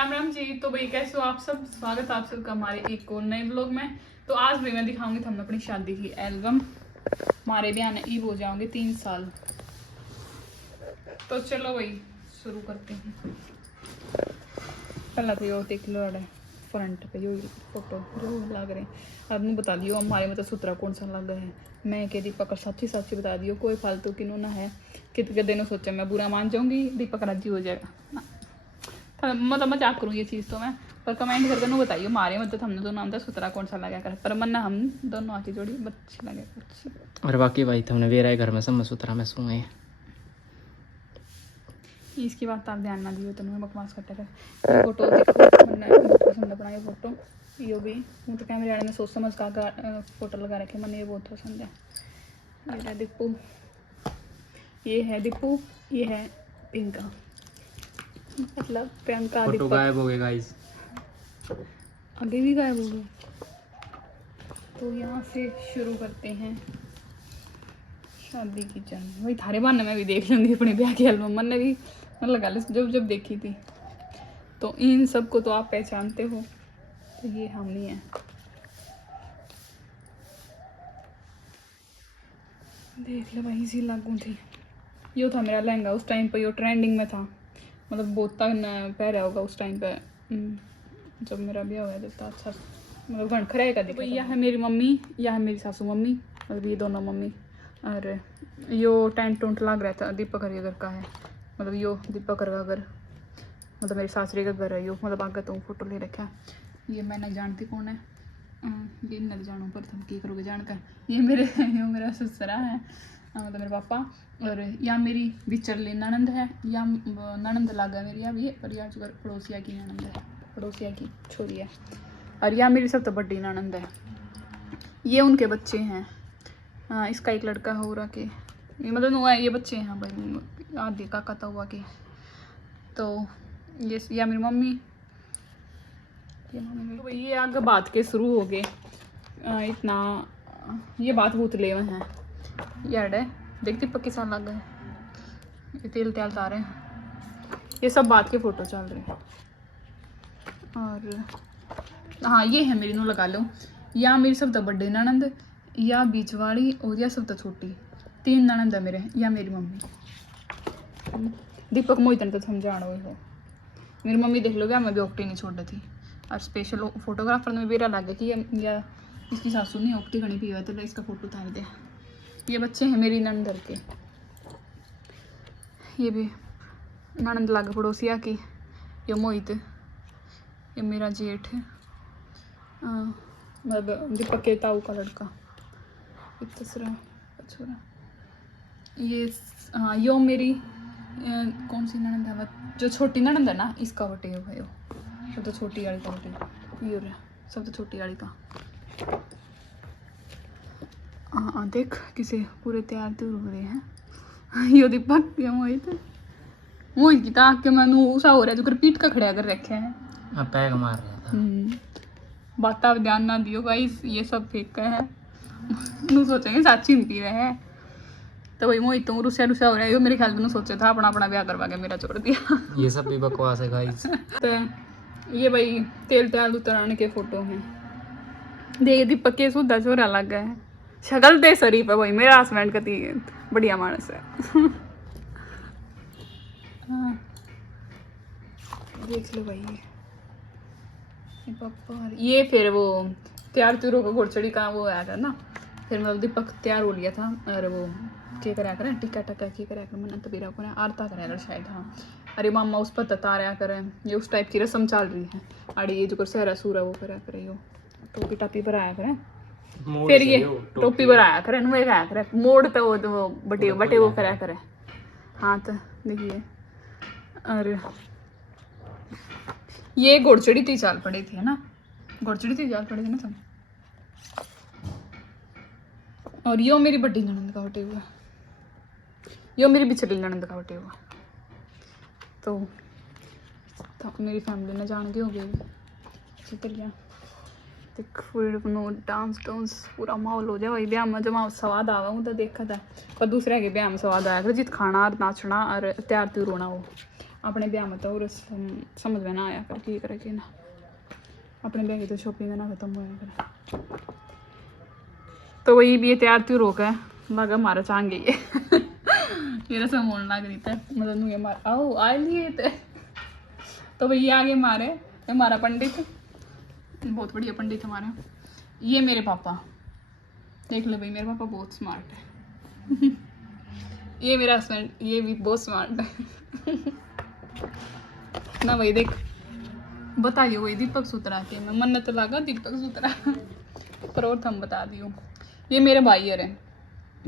राम राम जी। तो भाई कैसे हो आप सब, स्वागत है आप सबका हमारे एक और नए ब्लॉग में। तो आज भी मैं दिखाऊंगी हमने अपनी शादी की एल्बम। हमारे भी आने ईब हो जाओगे 3 साल। तो चलो भाई शुरू करते हैं। पहला तो यो देख लो फ्रंट पे यो फोटो जो लग रहे हैं। अब बता दियो हमारे मतलब सूत्रा कौन सा लग है। मैं कह दीपक साची साची बता दियो, कोई फालतू की ना है। कितने दिन सोचा मैं बुरा मान जाऊंगी, दीपक राजी हो जाएगा। मतलब मजाक करूँ ये चीज़ तो मैं, पर कमेंट करके ना बताइए हमारे मतलब हमने दोनों नाम था सुतरा कौन सा लगा कर, पर मन्ना हम दोनों आती जोड़ी अच्छी लगे अच्छी। और बाकी भाई तुमने वेरा घर में सब सुथरा में सोए। इसकी बात आप ध्यान ना दियो तो मैं बकवास करते कर। फोटो देखो मैंने बहुत पसंद अपना ये फोटो। यो भी हूँ तो कैमरे वाले ने सोच समझ का फोटो लगा रखे, मैंने ये बहुत पसंद है। ये है दीपू, ये है दीपू, ये है प्रियंका, मतलब प्रियंका फोटो गायब हो गए गाइस, आगे भी गायब हो गए। तो यहाँ से शुरू करते हैं शादी की जर्नी। वही थारे बहाने मैं भी देख लूँगी अपने ब्याह की एल्बम। मैंने भी मतलब जब जब देखी थी। तो इन सब को तो आप पहचानते हो, तो ये हम नहीं है। देख ले भाई सी लागू थी। यो था मेरा लहंगा उस टाइम पे, यो ट्रेंडिंग में था, मतलब बहुत तक पहरा होगा उस टाइम पे जब मेरा ब्याह हुआ। जब था अच्छा मतलब घन खराए का दिखा। यह है मेरी मम्मी, यह है मेरी सासू मम्मी, मतलब ये दोनों मम्मी। और यो टेंट टूंट लग रहा था दीपक हर घर का है, मतलब यो दीपक हर का घर, मतलब मेरी सासरी का घर है यो। मतलब आगे तो फोटो ले रखा। ये मैं नहीं जानती कौन है, ये नहीं जानू पर तुम क्या करोगे जानकर। ये मेरा ससुरा है, मतलब मेरे पापा। और या मेरी बिचरली ननंद है, या ननंद लागा मेरी अभी, और या जो पड़ोसिया की ननंद है, पड़ोसिया की छोरी है। और या मेरी सब तो बड़ी ननंद है। ये उनके बच्चे हैं। हाँ इसका एक लड़का हो रहा के, मतलब हुआ ये बच्चे हैं भाई आदि काका तो हुआ के। तो ये या मेरी मम्मी, तो ये आगे बात के शुरू हो गए। इतना ये बात भूत ले हैं यार है। देखती पक्की साल लग गए, ये तेल त्याल तारे हैं, ये सब बात के फोटो चल रहे हैं। और हाँ ये है मेरी नू लगा लो, या मेरी सब तो बड़े ननंद, या बीच वाली, और या सब तो छोटी। 3 ननंद है मेरे, या मेरी मम्मी। दीपक मोहितन तो समझाना हो। मेरी मम्मी देख लो क्या मैं भी ओक्टी नहीं छोड़ थी। और स्पेशल फोटोग्राफर में बेरा लगे कि या इसकी सासू नहीं ओक्टी खड़ी पी हुआ, तो इसका फोटो उतार दे। ये बच्चे हैं मेरी ननंदर के, ये भी ननंद लागे पड़ोसिया की। ये मोहित, ये मेरा जेठ है, मतलब दीपक के ताऊ का लड़का, तीसरा छोरा। ये हाँ यो मेरी कौन सी ननंद है, जो छोटी ननंद है ना इसका बटे है भाई, सब तो छोटी वाली का बटे ये सब तो छोटी वाली का। हाँ देख किसे पूरे तैयार तो हो रहे हैं। यो दीपक ये मोहित की ताक के मैनू उसा हो रहा है जो पीठ का खड़ा कर रखे हैं, पैग मार रहा था। बात आप ध्यान ना दियो गाइस, ये सब फेक का है। नू सोचेंगे साची नहीं पी रहे हैं। तो वही मोहित तो रुसिया रुसिया हो रहा है, यो मेरे ख्याल में सोचा था अपना अपना ब्याह करवा के मेरा छोड़ दिया। ये सब भी बकवास है गाइस। तो ये भाई तेल त्याल उतराने के फोटो हैं। देख दीपक के सुधा छोरा लग गया है, शक्ल दे शरीफ है भाई, मेरा हस्बैंड का बढ़िया मानस है। हाँ देख लो भाई ये पापा। ये फिर वो तैयार त्योर का घोड़चड़ी का वो आया था ना, फिर मतलब दीपक तैयार हो लिया था। और वो क्या कराया करें टिक्का टक्का क्या कराया करें, मैंने तो बेरा को आरता कराया कर शायद। हाँ अरे मामा उस पर ततारया करें, ये उस टाइप की रस्म चल रही है। अरे ये जो कर सहरा सूरा वो करा करे, यो टोपी टापी पर आया करें, फिर ये टोपी पर आया करें नुए खाया करें मोड़ तो वो बटे बटे वो कराया करें। हाँ तो देखिए, और ये घोड़चड़ी थी चाल पड़े थे ना, घोड़चड़ी थी चाल पड़े थे ना सब। और यो मेरी बड़ी ननंद का बटे हुआ, यो मेरी बिछड़ी ननंद का बटे हुआ। तो मेरी फैमिली ने जान के हो गई चलिए डांस डांस पूरा माहौल हो जाए। वही ब्याह में जब स्वाद आवा हूँ तो देखा था, पर दूसरे के ब्याह में स्वाद आया कर जित खाना और नाचना और तैयार त्योर होना। वो अपने ब्याह में तो और समझ में ना आया कर की करे कि ना अपने ब्याह की तो शॉपिंग ना खत्म होया कर। तो वही भी तैयार त्योर होकर लगा मारा चांगे ये ये रसम होने लग रही था मतलब ये मार आओ आए लिए थे। तो भाई ये आगे मारे हमारा पंडित बहुत बढ़िया पंडित हमारा। ये मेरे पापा देख लो भाई मेरे पापा बहुत स्मार्ट है ये मेरा हस्बैंड ये भी बहुत स्मार्ट है ना भाई देख बताइए वही दीपक सूत्रा के मैं मन्नत लगा दीपक सूत्रा पर और हम बता दियो। ये मेरे भाई है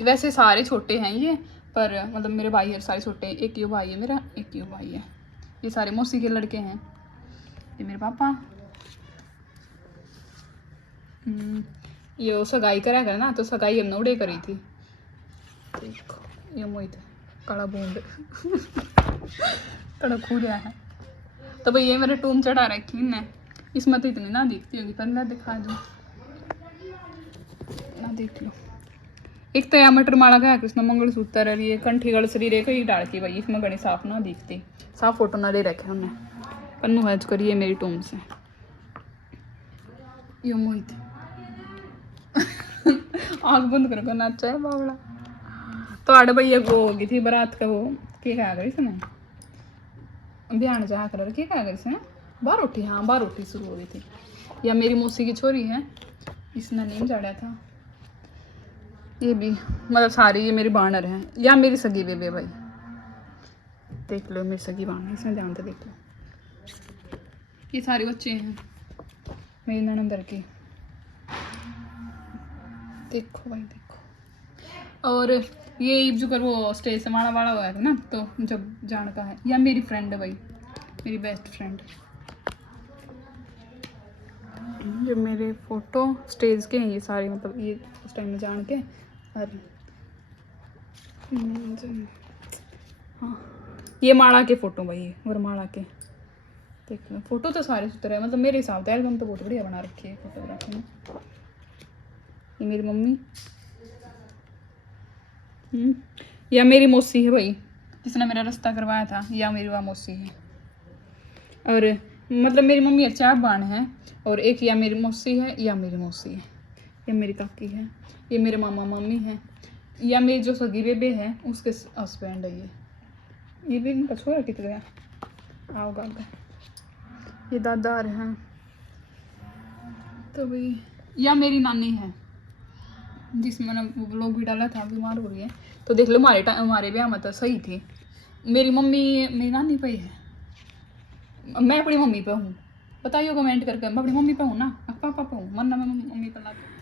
वैसे सारे छोटे हैं ये पर मतलब मेरे भाई है सारे छोटे हैं। एक यो भाई है मेरा एक यो भाई है ये सारे मौसी के लड़के हैं। ये मेरे पापा ये सगाई करा कर ना तो सगाई हमने उड़े करी थी। देखो ये मोहित काला बूंद कड़ा खू रहा है। तो भाई ये मेरे टूम चढ़ा रखी ने इसमें तो इतनी ना दिखती होगी पर मैं दिखा दूँ ना देख लो। एक तो यहाँ मटर माला का कृष्ण मंगलसूत्र है ये कंठी गल शरीर कई डाल की भाई इसमें गणी साफ ना दिखती साफ फोटो ना ले रखे हमने पन्नू हैज करिए मेरी टूम से। यो मोहित आँख बंद कर नाचा है बावड़ा। तो आड़ भैया वो होगी थी बारात का वो के खा गई इसने बयान जा कर के खा गई इसने बार उठी हाँ बार उठी शुरू हो गई थी। या मेरी मौसी की छोरी है इसने नहीं जाड़ा था। ये भी मतलब सारी ये मेरी बानर हैं या मेरी सगी बेबे भाई देख लो मेरी सगी बानर इसमें ध्यान से देख लो। ये सारे बच्चे हैं मेरी ननंदर के देखो भाई देखो। और ये जो कर वो स्टेज से माड़ा वाड़ा हुआ था ना तो जब जान का है या मेरी फ्रेंड है भाई मेरी बेस्ट फ्रेंड जो मेरे फोटो स्टेज के हैं ये सारे मतलब ये उस टाइम में जान के और हाँ ये माड़ा के फोटो भाई और माड़ा के देख लो फोटो तो सारे सुथरे हैं मतलब मेरे हिसाब से एल्बम तो बहुत बढ़िया बना रखी है फोटोग्राफी में। ये मेरी मम्मी या मेरी मौसी है भाई जिसने मेरा रास्ता करवाया था या मेरी वह मौसी है। और मतलब मेरी मम्मी 4 बाण हैं और एक या मेरी मौसी है या मेरी मौसी है ये मेरी काकी है ये मेरे मामा मामी हैं या मेरी जो सगी बेबे है उसके हस्बैंड है ये भी इनका छोरा कित गया आओ गागा ये दादा हैं। तो भाई या मेरी नानी है जिसमें वो लोग भी डाला था बीमार हो रही है तो देख लो हमारे ब्याह में तो सही थी। मेरी मम्मी मेरी नानी पे है मैं अपनी मम्मी पे हूँ बताइए कमेंट करके मैं अपनी मम्मी पे हूँ ना पापा पे हूँ वरना मैं मम्मी पे लाती।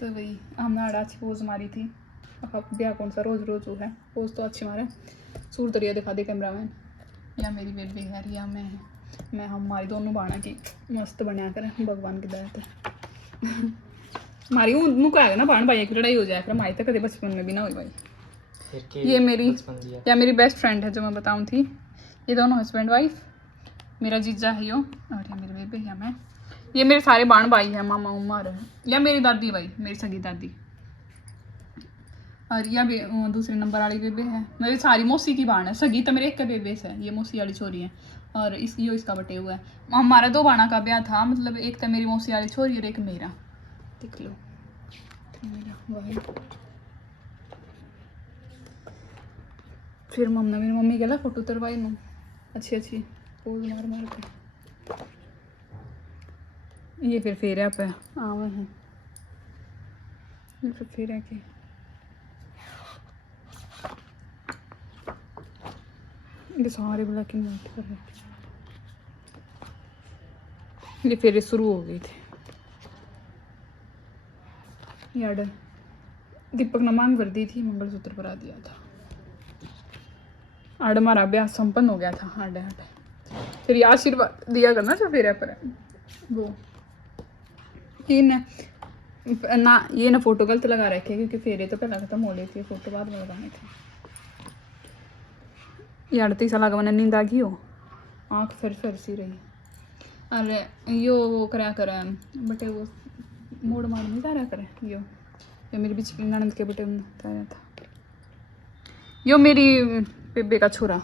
तो भाई हमने आड़ा अच्छी पोज मारी थी अब ब्याह कौन सा रोज़ रोज़ है पोज तो अच्छी मारे सूर तरिया दिखा दे कैमरा मैन या मेरी बेबी है या मैं हमारी दोनों बाणा की मस्त बना कर भगवान की दया से हमारी उनको आएगा ना बाण भाई की लड़ाई हो जाए फिर हमारी तक कभी बचपन में भी ना हुई भाई। ये मेरी या मेरी बेस्ट फ्रेंड है जो मैं बताऊँ थी ये दोनों हस्बैंड वाइफ मेरा जीजा है यो और ये मेरे बेबे या मैं ये मेरे सारे बाण भाई हैं मामा उमा है या मेरी दादी भाई मेरी सगी दादी और या दूसरे नंबर वाली बेबे है मेरी सारी मौसी की बाण है सगी तो मेरे एक का बेबे है ये मौसी वाली छोरी है और इसका बटे हुआ है। हमारा 2 बाणा का ब्याह था मतलब एक तो मेरी मौसी वाली छोरी और एक मेरा देख लो मेरा वही। फिर मेरी मम्मी गला फोटो उतरवाई नू अच्छी पोज मार के ये फिर फेरा पे आवे हैं ये फिर फेरा के ये सारे ब्लैक एंड व्हाइट कर रखे ये फेरे शुरू हो गए थे। यार दीपक ने मांग भर दी थी मंगलसूत्र परा दिया था आड़ हमारा ब्याह संपन्न हो गया था आड़े फिर ये आशीर्वाद दिया करना जो फेरा पर वो ये ना फोटो गलत लगा रखे क्योंकि फेरे तो पहले खत्म हो रही थी फोटो बाद में लगाने थे। ये 38 साल का मैंने नींद आ गई हो आँख फिर सी रही अरे यो वो करा कर बटे वो मोड़ मार नहीं जा रहा करे यो मेरी बीच ननद के बेटे था यो मेरी बेबे का छोरा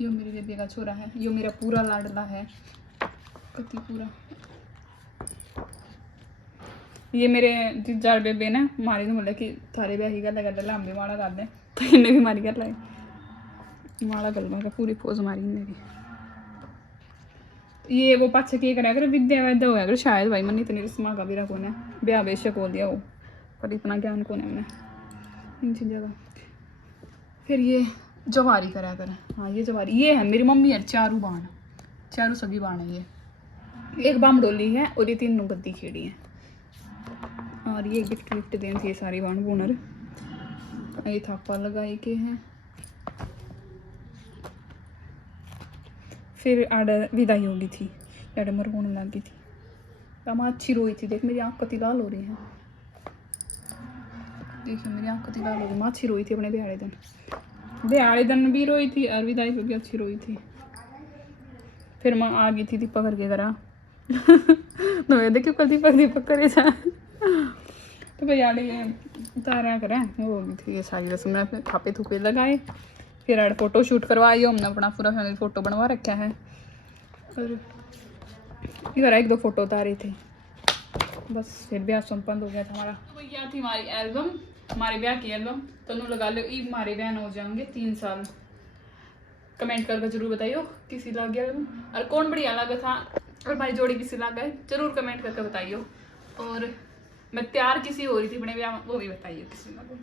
यो मेरे बेबे का छोरा है, यो मेरा पूरा लाडला है कति पूरा। ये मेरे जीजार बेबे ने मारी ने बोला कि थारे ब्याह ही गल कर हम भी माड़ा कर दें, तो इन्हें भी मारी कर लाई माड़ा गलवा का पूरी पोज मारी मेरी। ये वो पाछे के करा कर विद्या वैद्य होया कर शायद भाई मन इतनी रस्मा का भी रखो ने ब्याह बेशक हो दिया हो, पर इतना ज्ञान को नहीं उन्हें इन चीज़ों का। फिर ये जवारी करा कर, हाँ ये जवारी, ये है मेरी मम्मी है चारू बाण, चारू सगी बाण है ये, एक बाम डोली है और ये 3 गद्दी खेड़ी है। और ये गिफ्ट विफ्ट देन थी सारी बाण बुनर, ये थापा लगाई के हैं। फिर आड़ विदाई होगी थी, आड़ मर होने लगी थी, तब अच्छी रोई थी, देख मेरी आँख कति लाल हो रही है, देखिए मेरी आँख कति लाल हो रही, माँ अच्छी रोई थी अपने ब्याह दिन भी रोई थी और विदाई पे भी अच्छी रोई थी। फिर माँ आ गई थी दीपक करके करा तो ये देखियो कल दीपक करे था तो भाई आड़े ये उतारा करें वो हो गई थी ये सारी रस्म में, अपने खापे थूपे लगाए। फिर आड़ फोटो शूट करवाई, हमने अपना पूरा फैमिली फ़ोटो बनवा रखा है। और इधर 1-2 फोटो उतारी थी बस, फिर ब्याह संपन्न हो गया था हमारा। तो यह थी हमारी एल्बम, हमारे ब्याह की एल्बम। तो लगा लो ई हमारे ब्याह हो जाएंगे 3 साल। कमेंट करके जरूर बताइयो किसी लग गया एल्बम और कौन बढ़िया लगा था, और हमारी जोड़ी किसी लगा है जरूर कमेंट करके बताइयो। और मैं तैयार किसी हो रही थी अपने ब्याह वो भी बताइए किसी लगा।